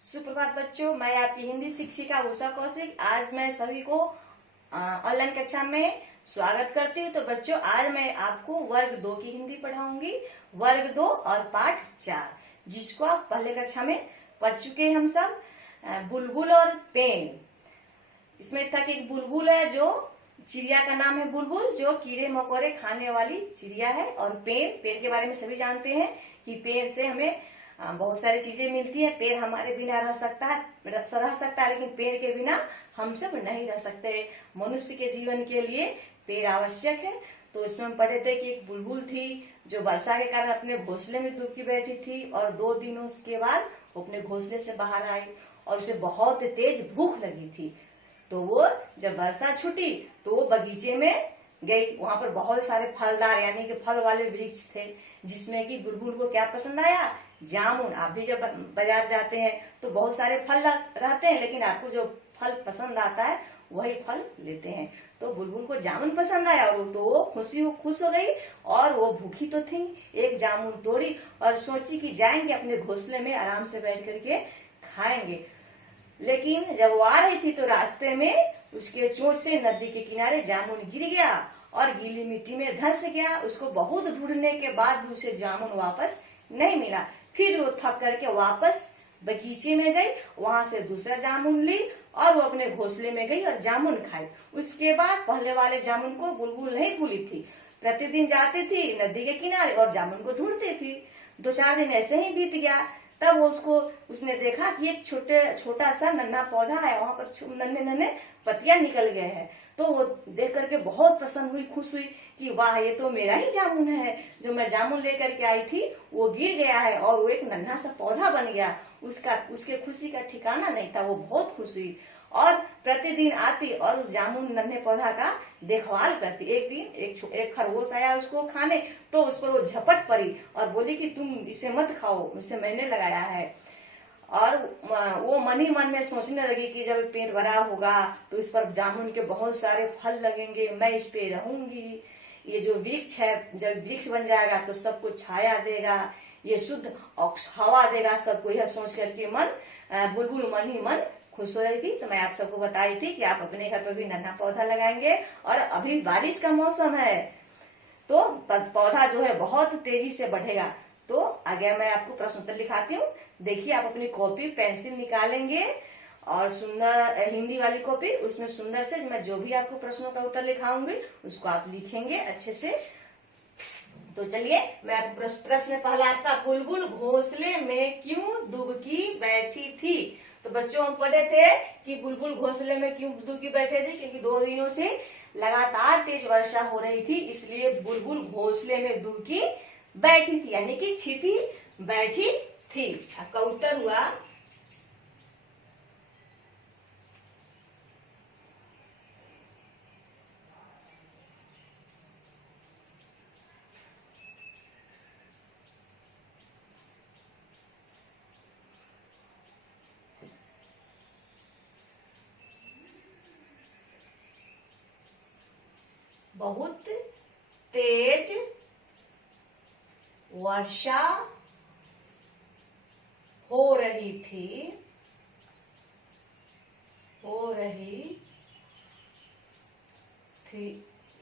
सुप्रभात बच्चों, मैं आपकी हिंदी शिक्षिका उषा कौशिक आज मैं सभी को ऑनलाइन कक्षा में स्वागत करती हूँ। तो बच्चों, आज मैं आपको वर्ग 2 की हिंदी पढ़ाऊंगी। वर्ग 2 और पाठ 4, जिसको आप पहले कक्षा में पढ़ चुके हैं हम सब। बुलबुल और पेड़। इसमें था कि एक बुलबुल है, जो चिड़िया का नाम है बुलबुल, जो कीड़े मकोड़े खाने वाली चिड़िया है। और पेड़ के बारे में सभी जानते हैं कि पेड़ से हमें बहुत सारी चीजें मिलती है। पेड़ हमारे बिना रह सकता है, लेकिन पेड़ के बिना हम सब नहीं रह सकते। मनुष्य के जीवन के लिए पेड़ आवश्यक है। तो इसमें हम पढ़े थे कि एक बुलबुल थी जो वर्षा के कारण अपने घोंसले में दुबकी बैठी थी, और 2 दिनों के बाद वो अपने घोंसले से बाहर आई और उसे बहुत तेज भूख लगी थी। तो वो जब वर्षा छूटी तो वो बगीचे में गई। वहां पर बहुत सारे फलदार यानी कि फल वाले वृक्ष थे, जिसमें कि बुलबुल को क्या पसंद आया? जामुन। आप भी जब बाजार जाते हैं तो बहुत सारे फल रहते हैं, लेकिन आपको जो फल पसंद आता है वही फल लेते हैं। तो बुलबुल को जामुन पसंद आया और तो वो खुश हो गई, और वो भूखी तो थी। एक जामुन तोड़ी और सोची कि जाएंगे अपने घोंसले में आराम से बैठ करके खाएंगे। लेकिन जब वो आ रही थी तो रास्ते में उसके चोट से नदी के किनारे जामुन गिर गया और गीली मिट्टी में धंस गया। उसको बहुत ढूंढने के बाद भी उसे जामुन वापस नहीं मिला। फिर वो थक करके वापस बगीचे में गई, वहां से दूसरा जामुन ली और वो अपने घोंसले में गई और जामुन खाई। उसके बाद पहले वाले जामुन को बुलबुल नहीं भूली थी। प्रतिदिन जाती थी नदी के किनारे और जामुन को ढूंढती थी। 2-4 दिन ऐसे ही बीत गया। तब उसने देखा कि एक छोटा सा नन्हा पौधा है, वहां पर नन्हे नन्हे पत्तियां निकल गए हैं। तो वो देख करके बहुत प्रसन्न हुई, खुश हुई कि वाह, ये तो मेरा ही जामुन है। जो मैं जामुन लेकर के आई थी वो गिर गया है और वो एक नन्हा सा पौधा बन गया। उसके खुशी का ठिकाना नहीं था। वो बहुत खुश हुई और प्रतिदिन आती और उस जामुन नन्हे पौधा का देखभाल करती। एक दिन एक खरगोश आया उसको खाने, तो उस पर वो झपट पड़ी और बोली कि तुम इसे मत खाओ, इसे मैंने लगाया है। और वो मन ही मन में सोचने लगी कि जब पेड़ बड़ा होगा तो इस पर जामुन के बहुत सारे फल लगेंगे, मैं इस पे रहूंगी। ये जो वृक्ष है, जब वृक्ष बन जाएगा तो सबको छाया देगा, ये शुद्ध हवा देगा सबको। यह सोच करके बुलबुल मन ही मन खुश हो रही थी। तो मैं आप सबको बताई थी कि आप अपने घर पर भी नन्हा पौधा लगाएंगे। और अभी बारिश का मौसम है तो पौधा जो है बहुत तेजी से बढ़ेगा। तो आगे मैं आपको प्रश्न उत्तर लिखाती हूँ। देखिए, आप अपनी कॉपी पेंसिल निकालेंगे और सुंदर हिंदी वाली कॉपी, उसमें सुंदर से मैं जो भी आपको प्रश्नों का उत्तर लिखाऊंगी उसको आप लिखेंगे अच्छे से। तो चलिए, मैं आपको प्रश्न पहला आपका, बुलबुल घोंसले में क्यों दुबकी बैठी थी? तो बच्चों, हम पढ़े थे कि बुलबुल घोंसले में क्यों दुबकी बैठे थे, क्योंकि 2 दिनों से लगातार तेज वर्षा हो रही थी, इसलिए बुलबुल घोंसले में दुबकी बैठी थी, यानी कि छिपी बैठी थी। आपका उत्तर हुआ बहुत तेज वर्षा हो रही थी,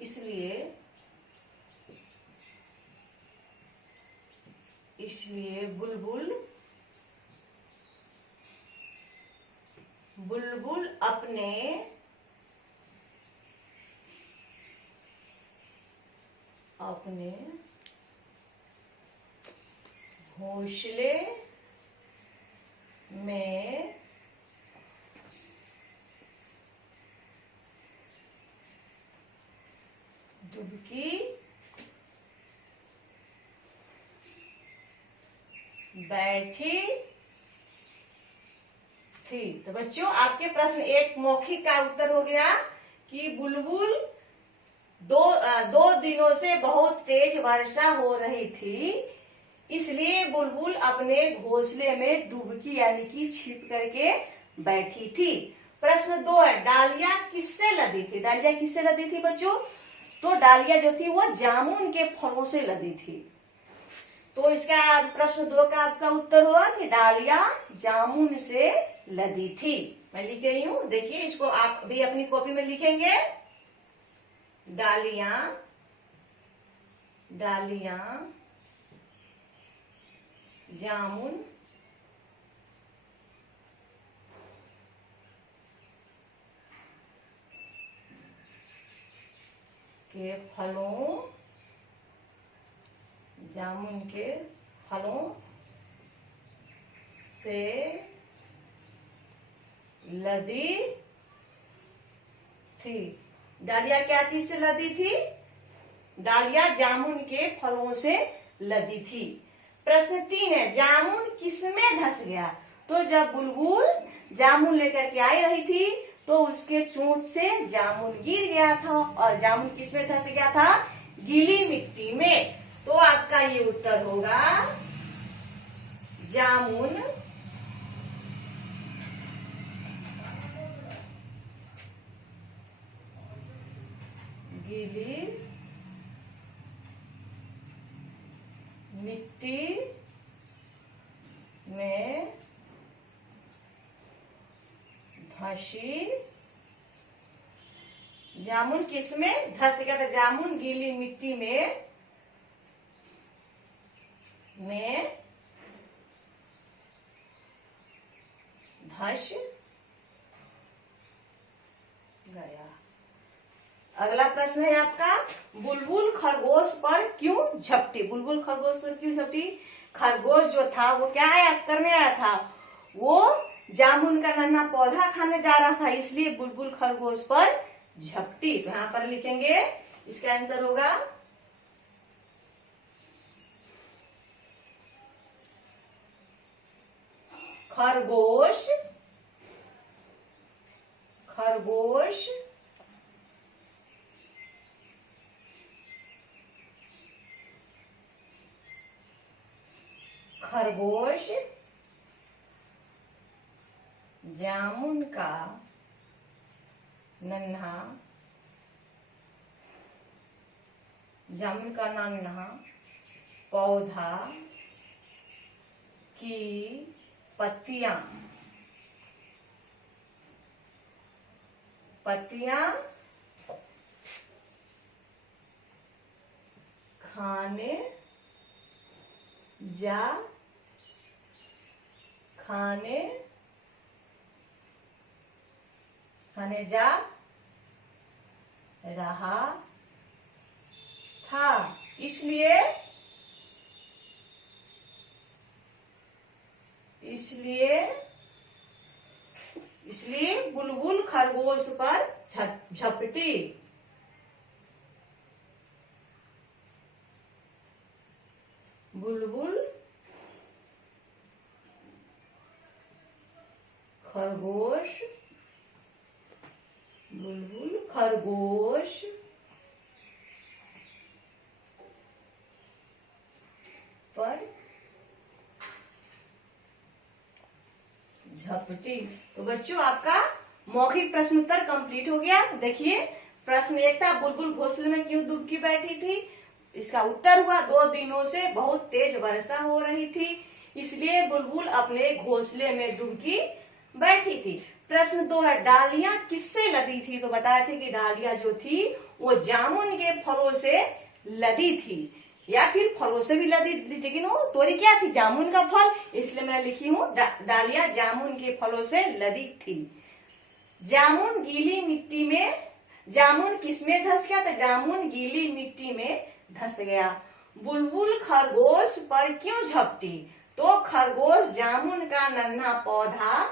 इसलिए बुलबुल अपने घोंसले में दुबकी बैठी थी। तो बच्चों, आपके प्रश्न 1 मौखिक का उत्तर हो गया कि बुलबुल 2 दिनों से बहुत तेज वर्षा हो रही थी, इसलिए बुलबुल अपने घोंसले में दुबकी यानी कि छिप करके बैठी थी। प्रश्न 2 है, डालियां किससे लदी थी? डालियां किससे लदी थी बच्चों? तो डालियां जो थी वो जामुन के फलों से लदी थी। तो इसका प्रश्न 2 का आपका उत्तर हुआ कि डालियां जामुन से लदी थी। मैं लिख रही हूँ, देखिए इसको आप भी अपनी कॉपी में लिखेंगे। डालियां जामुन के फलों से लदी थी। डालिया क्या चीज से लदी थी? डालिया जामुन के फलों से लदी थी। प्रश्न 3 है, जामुन किसमें धंस गया? तो जब बुलबुल जामुन लेकर के आई रही थी तो उसके चोंच से जामुन गिर गया था, और जामुन किसमें धंस गया था? गीली मिट्टी में। तो आपका ये उत्तर होगा जामुन गीली मिट्टी में धंसी। जामुन किसमें धंस गया था? जामुन गीली मिट्टी में धंस गया। अगला प्रश्न है आपका, बुलबुल खरगोश पर क्यों झपटी? बुलबुल खरगोश पर क्यों झपटी? खरगोश जो था वो क्या करने आया था? वो जामुन का नन्हा पौधा खाने जा रहा था, इसलिए बुलबुल खरगोश पर झपटी। तो यहाँ पर लिखेंगे, इसका आंसर होगा खरगोश जामुन का नन्हा पौधा की पत्तियां खाने जा रहा था, इसलिए बुलबुल खरगोश पर झपटी। बुलबुल खरगोश पर झपटी। तो बच्चों, आपका मौखिक प्रश्न उत्तर कंप्लीट हो गया। देखिए, प्रश्न 1 था, बुलबुल घोंसले में क्यों दुबकी बैठी थी? इसका उत्तर हुआ 2 दिनों से बहुत तेज वर्षा हो रही थी, इसलिए बुलबुल अपने घोंसले में दुबकी बैठी थी। प्रश्न 2 है, डालियां किससे लदी थी? तो बताए थे कि डालियां जो थी वो जामुन के फलों से लदी थी, या फिर फलों से भी लदी, लेकिन वो तोरी क्या थी? जामुन का फल, इसलिए मैं लिखी हूँ डालियां जामुन के फलों से लदी थी। जामुन किसमें धंस गया? तो जामुन गीली मिट्टी में धंस गया। बुलबुल खरगोश पर क्यों झपटी? तो खरगोश जामुन का नन्हा पौधा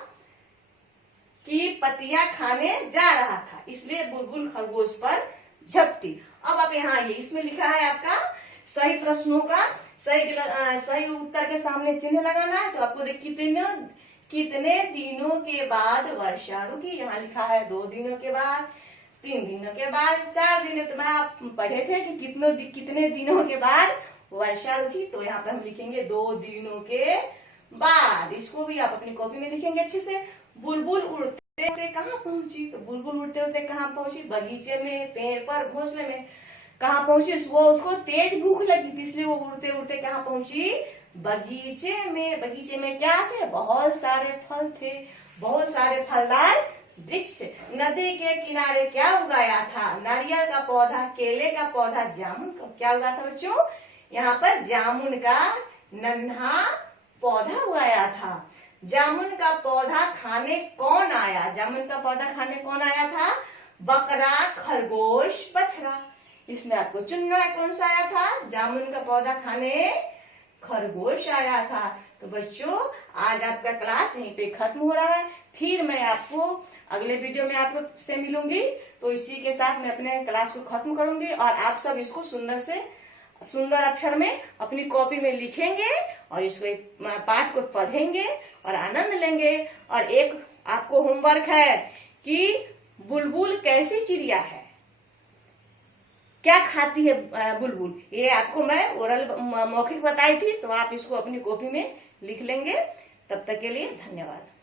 की पत्तियां खाने जा रहा था, इसलिए बुलबुल खरगोश पर झपटी। अब आप यहाँ ये इसमें लिखा है आपका सही प्रश्नों का सही उत्तर के सामने चिन्ह लगाना है। तो आपको कितने दिनों के बाद वर्षा रुकी? यहाँ लिखा है 2 दिनों के बाद, 3 दिनों के बाद, 4 दिनों के बाद। आप पढ़े थे कि कितने दिनों के बाद वर्षा रुकी? तो यहाँ पे हम लिखेंगे 2 दिनों के बाद। इसको भी आप अपनी कॉपी में लिखेंगे अच्छे से। बुलबुल उड़ते उड़ते कहाँ पहुंची? तो बुलबुल उड़ते उड़ते कहाँ पहुंची? बगीचे में, पेड़ पर, घोंसले में। कहाँ पहुंची, उसको तेज भूख लगी थी, इसलिए वो उड़ते उड़ते कहाँ पहुंची, बगीचे में। बगीचे में क्या थे, बहुत सारे फल थे, बहुत सारे फलदार वृक्ष। नदी के किनारे क्या उगाया था, नारियल का पौधा, केले का पौधा, जामुन का क्या उगाया था बच्चों, यहाँ पर जामुन का नन्हा पौधा उगाया था। जामुन का पौधा खाने कौन आया, जामुन का पौधा खाने कौन आया था, बकरा, खरगोश, बछड़ा। इसमें आपको चुनना है कौन सा आया था, जामुन का पौधा खाने खरगोश आया था। तो बच्चों आज आपका क्लास यहीं पे खत्म हो रहा है, फिर मैं आपको अगले वीडियो में आपको से मिलूंगी। तो इसी के साथ मैं अपने क्लास को खत्म करूंगी और आप सब इसको सुंदर अक्षर में अपनी कॉपी में लिखेंगे और इसको पाठ को पढ़ेंगे और आनंद लेंगे। और एक आपको होमवर्क है कि बुलबुल कैसी चिड़िया है, क्या खाती है बुलबुल, ये आपको मैं ओरल मौखिक बताई थी, तो आप इसको अपनी कॉपी में लिख लेंगे। तब तक के लिए धन्यवाद।